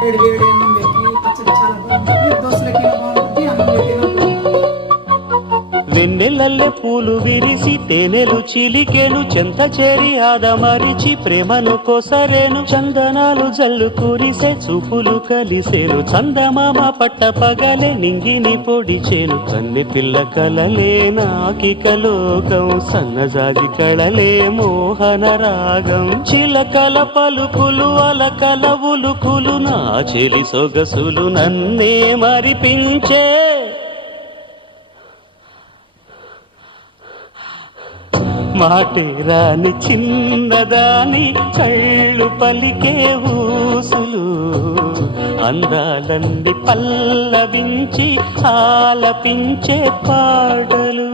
వేడి వేడి అన్నం పెట్టి పచ్చడి చాలా బాగుంటుంది, దోశలకి బాగుంటుంది, అన్నం పెట్టి వెన్నెలల్లె పూలు విరిసి తేనెలు చిలికెను, చెంత చేరి ఆదమరిచి ప్రేమను కొసరేను, చందనాలు జల్లు కురిసే చూపులు కలిసేను, చందమామ పట్ట పగలే నింగిని పొడిచేను, కన్నె పిల్ల కలలే నాకిక లోకం, సన్నజాజి కళలే మోహన రాగం, చిలకల పలుకులు అలకల ఉలుకులు, నా చెలి సొగసులు నన్నే మరిపించే, మాటే రాని చిన్నదాని కళ్ళు పలికే ఊసులు, అందాలన్నీ పల్లవించి ఆలపించే పాటలు.